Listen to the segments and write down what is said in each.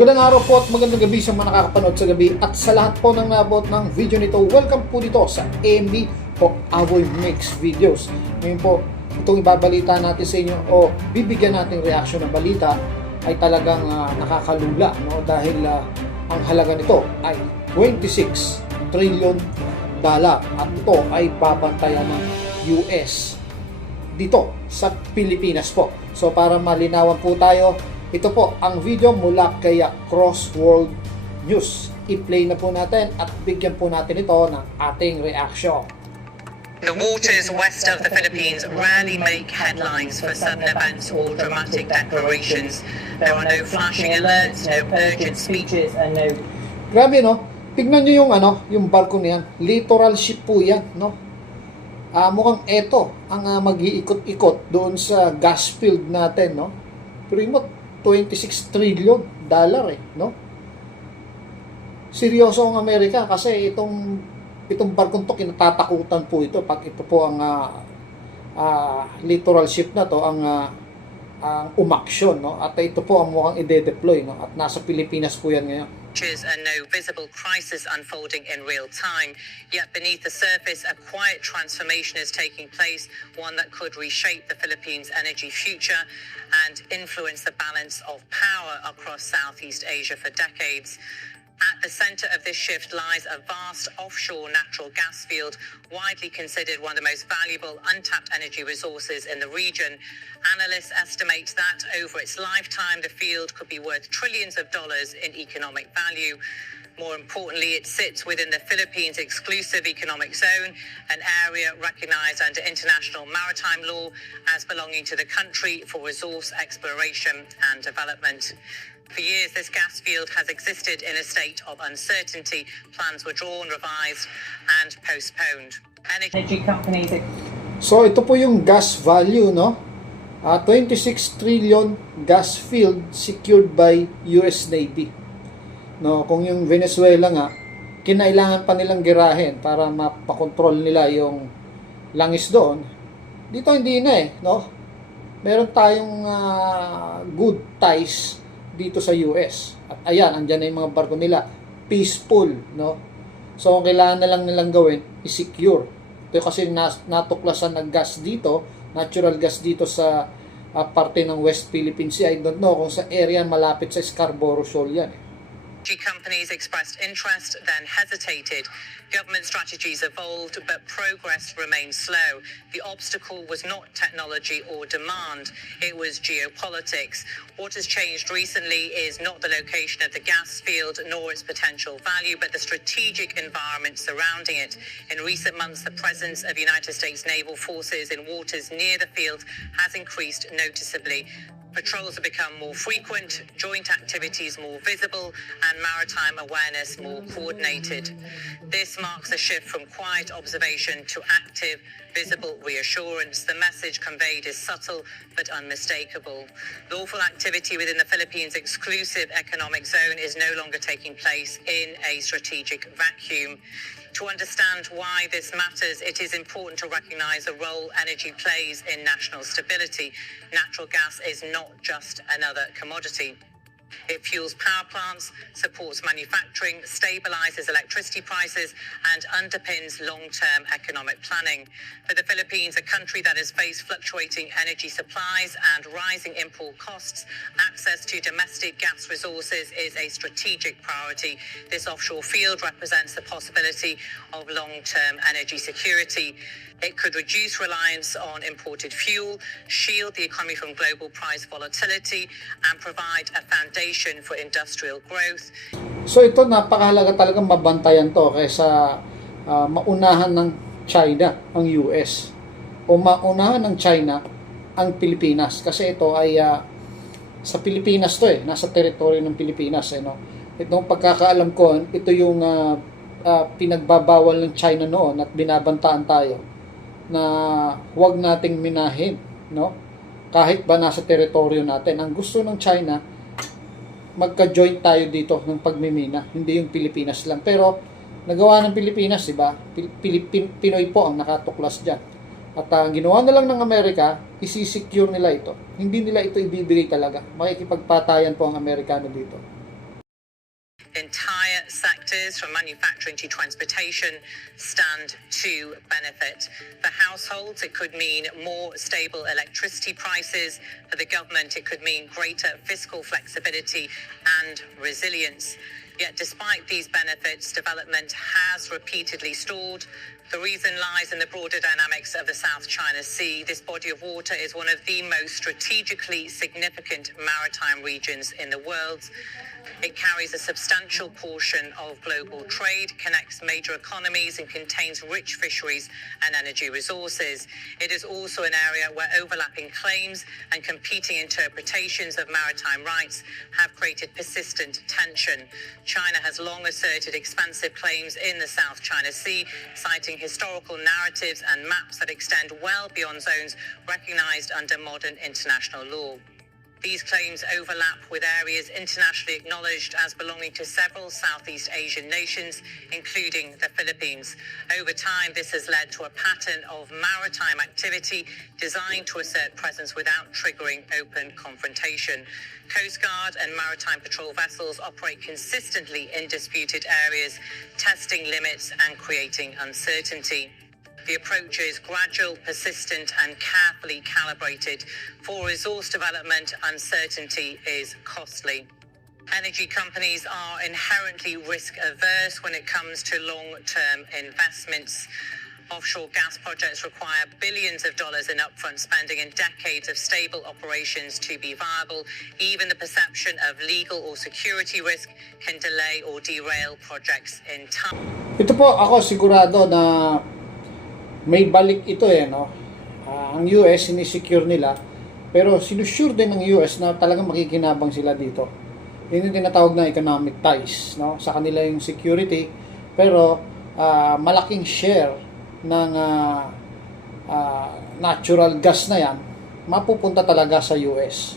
Magandang araw po at magandang gabi sa mga nakakapanood sa gabi at sa lahat po ng naabot ng video nito. Welcome po dito sa AMD po Avoy Mix Videos. Ngayon po, itong ibabalita natin sa inyo o bibigyan natin reaction ng balita ay talagang nakakalula, no? Dahil ang halaga nito ay 26 trillion dollar at ito ay babantayan ng US dito sa Pilipinas po. So para malinawan po tayo, ito po ang video mula kay Cross World News. I-play na po natin at bigyan po natin ito ng ating reaction. The waters west of the Philippines rarely make headlines for sudden events or dramatic declarations. There are no flashing alerts, no urgent speeches, and no... Grabe, no? Tignan nyo yung barko niyan. Littoral ship po yan, no? Mukhang eto ang mag-iikot-ikot doon sa gas field natin, no? Pero 26 trillion dollar no? Seryoso ang Amerika kasi itong barkong to kinatatakutan po ito pag ito po ang littoral ship na to ang umaksyon, no? At ito po ang mukhang ide-deploy, no? At nasa Pilipinas po yan ngayon. And no visible crisis unfolding in real time, yet beneath the surface a quiet transformation is taking place, one that could reshape the Philippines' energy future and influence the balance of power across Southeast Asia for decades. At the center of this shift lies a vast offshore natural gas field, widely considered one of the most valuable untapped energy resources in the region. Analysts estimate that over its lifetime, the field could be worth trillions of dollars in economic value. More importantly, it sits within the Philippines' exclusive economic zone, an area recognized under international maritime law as belonging to the country for resource exploration and development. For years, this gas field has existed in a state of uncertainty. Plans were drawn, revised, and postponed. Energy companies... So, ito po yung gas value, no? 26 trillion gas field secured by US Navy. No, kung yung Venezuela nga, kinailangan pa nilang girahin para mapakontrol nila yung langis doon. Dito hindi na no? Meron tayong good ties dito sa US. At ayan, andyan na yung mga barko nila. Peaceful, no? So, ang kailangan na lang nilang gawin is secure. Ito kasi natuklasan ng gas dito, natural gas dito sa parte ng West Philippine Sea. I don't know kung sa area malapit sa Scarborough Shoal yan. Companies expressed interest, then hesitated. Government strategies evolved, but progress remained slow. The obstacle was not technology or demand, it was geopolitics. What has changed recently is not the location of the gas field nor its potential value, but the strategic environment surrounding it. In recent months, the presence of United States naval forces in waters near the field has increased noticeably. Patrols have become more frequent, joint activities more visible, and maritime awareness more coordinated. This marks a shift from quiet observation to active, visible reassurance. The message conveyed is subtle but unmistakable. Lawful activity within the Philippines' exclusive economic zone is no longer taking place in a strategic vacuum. To understand why this matters, it is important to recognize the role energy plays in national stability. Natural gas is not just another commodity. It fuels power plants, supports manufacturing, stabilizes electricity prices, and underpins long-term economic planning. For the Philippines, a country that has faced fluctuating energy supplies and rising import costs, access to domestic gas resources is a strategic priority. This offshore field represents the possibility of long-term energy security. It could reduce reliance on imported fuel, shield the economy from global price volatility, and provide a foundation for industrial growth. So ito, napakahalaga talagang mabantayan to kaysa maunahan ng China ang US o maunahan ng China ang Pilipinas. Kasi ito ay sa Pilipinas to nasa teritoryo ng Pilipinas. No? Itong pagkakaalam ko, ito yung pinagbabawal ng China noon at binabantaan tayo na huwag nating minahin, no? Kahit ba nasa teritoryo natin. Ang gusto ng China, magka-joint tayo dito ng pagmimina, hindi yung Pilipinas lang. Pero nagawa ng Pilipinas, diba? Pinoy po ang nakatuklas dyan. At ang ginawa na lang ng Amerika, isisecure nila ito. Hindi nila ito ibibigay talaga. Makikipagpatayan po ang Amerikano dito. sectors, from manufacturing to transportation, stand to benefit. For households, it could mean more stable electricity prices. For the government, it could mean greater fiscal flexibility and resilience. Yet despite these benefits, development has repeatedly stalled. The reason lies in the broader dynamics of the South China Sea. This body of water is one of the most strategically significant maritime regions in the world. It carries a substantial portion of global trade, connects major economies, and contains rich fisheries and energy resources. It is also an area where overlapping claims and competing interpretations of maritime rights have created persistent tension. China has long asserted expansive claims in the South China Sea, citing historical narratives and maps that extend well beyond zones recognized under modern international law. These claims overlap with areas internationally acknowledged as belonging to several Southeast Asian nations, including the Philippines. Over time, this has led to a pattern of maritime activity designed to assert presence without triggering open confrontation. Coast Guard and maritime patrol vessels operate consistently in disputed areas, testing limits and creating uncertainty. The approach is gradual, persistent, and carefully calibrated. For resource development, uncertainty is costly. Energy companies are inherently risk-averse when it comes to long-term investments. Offshore gas projects require billions of dollars in upfront spending and decades of stable operations to be viable. Even the perception of legal or security risk can delay or derail projects in time. Ito po, ako sigurado na may balik ito no? Ang US, sinisecure nila, pero sinusure din ng US na talagang makikinabang sila dito. Yun yung tinatawag na economic ties, no? Sa kanila yung security, pero malaking share ng natural gas na yan, mapupunta talaga sa US.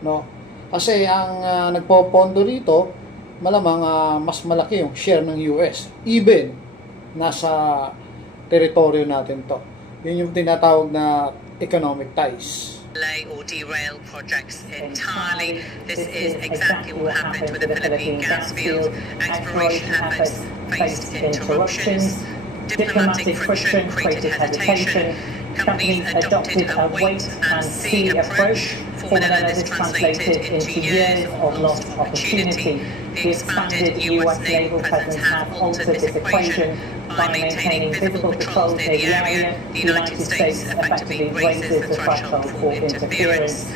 No? Kasi ang nagpopondo rito, malamang mas malaki yung share ng US. Even nasa teritoryo natin to. Yun yung tinatawag na economic ties. Delay or derail projects entirely. This is exactly what happened with the Philippine gas field. Exploration efforts faced interruptions. Diplomatic friction created hesitation. Companies adopted a wait-and-see approach. For Manila, this translated into years of lost opportunity. The expanded US naval presence has altered this equation. By maintaining visible patrols near the area, the United States effectively raises the threshold for interference.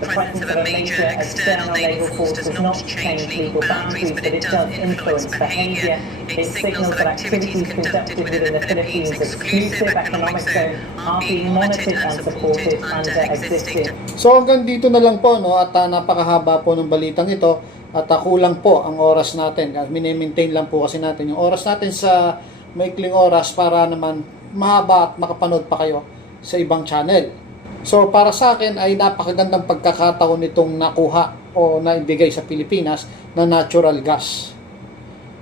The presence of a major external naval force does not change legal boundaries, but it does influence behavior. It signals that activities conducted within the Philippines' exclusive economic zone are being monitored and supported under existing. So hanggang dito na lang po, no? At napakahaba po ng balitang ito, at kulang po ang oras natin. Mini-maintain lang po kasi natin yung oras natin sa maikling oras para naman mahaba at makapanood pa kayo sa ibang channel. So para sa akin ay napakagandang pagkakataon nitong nakuha o naibigay sa Pilipinas na natural gas.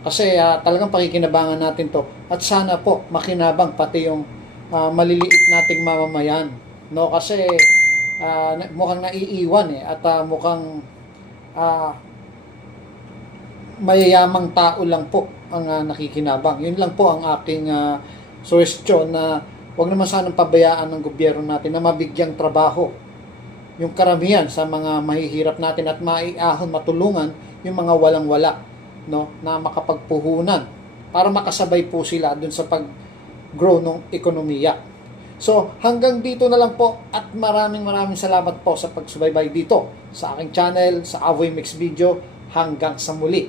Kasi talagang pakikinabangan natin to, at sana po makinabang pati yung maliliit nating mamamayan. No, kasi mukhang naiiwan at mukhang mayayamang tao lang po ang nakikinabang. Yun lang po ang aking suggestion, na huwag naman sanang pabayaan ng gobyerno natin na mabigyang trabaho yung karamihan sa mga mahihirap natin at maiahon, matulungan yung mga walang-wala, no, na makapagpuhunan para makasabay po sila dun sa pag-grow ng ekonomiya. So hanggang dito na lang po, at maraming salamat po sa pagsubaybay dito sa aking channel, sa Avoy Mix Video. Hanggang sa muli.